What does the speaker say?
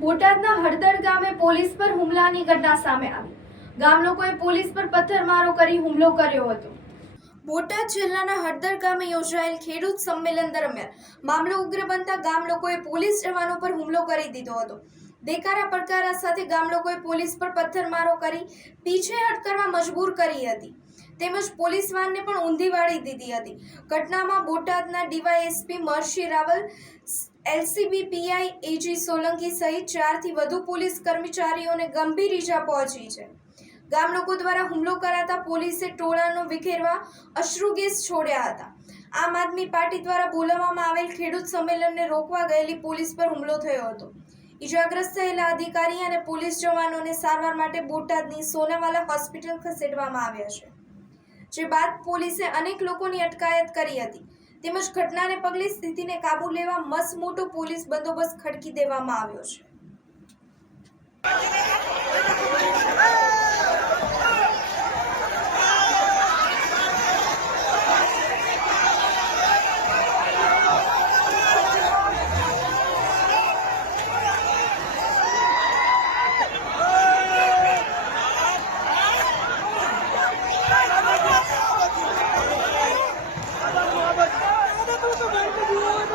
બોટાદના હળદર ગામે પોલીસ પર હુમલાની ઘટના સામે આવી. ગામ લોકોએ પોલીસ પર પથ્થરમારો કરી હુમલો કર્યો હતો. બોટાદ જિલ્લાના હળદર ગામે યોજાયેલ ખેડૂત સંમેલન દરમિયાન મામલો ઉગ્ર બનતા ગામ લોકોએ પોલીસ જવાનો પર હુમલો કરી દીધો હતો. દેકારા પડકારા સાથે ગામ લોકોએ પોલીસ પર પથ્થરમારો કરી પીછેહટ કરવા મજબૂર કરી હતી. તેમજ પોલીસ વાનને પણ ઊંધી વાળી દીધી હતી. ઘટનામાં બોટાદના DYSP Marshi Raval, LCB PI A G Solanki સહિત ચારથી વધુ પોલીસ કર્મચારીઓને ગંભીર ઈજા પહોંચી છે. ગામ લોકો દ્વારા હુમલો કરાતા પોલીસે ટોળાનો વિખેરવા અશ્રુ ગેસ છોડ્યા હતા. આમ આદમી પાર્ટી દ્વારા બોલાવવામાં આવેલ ખેડૂત સંમેલનને રોકવા ગયેલી પોલીસ પર હુમલો થયો હતો. ઈજાગ્રસ્ત થયેલા અધિકારી અને પોલીસ જવાનોને સારવાર માટે બોટાદની સોનાવાલા હોસ્પિટલ ખસેડવામાં આવ્યા છે. જે બાદ પોલીસે અનેક લોકોની અટકાયત કરી હતી. તેમજ ઘટનાને પગલે સ્થિતિને કાબુ લેવા મસ મોટો પોલીસ બંદોબસ્ત ખડકી દેવામાં આવ્યો છે.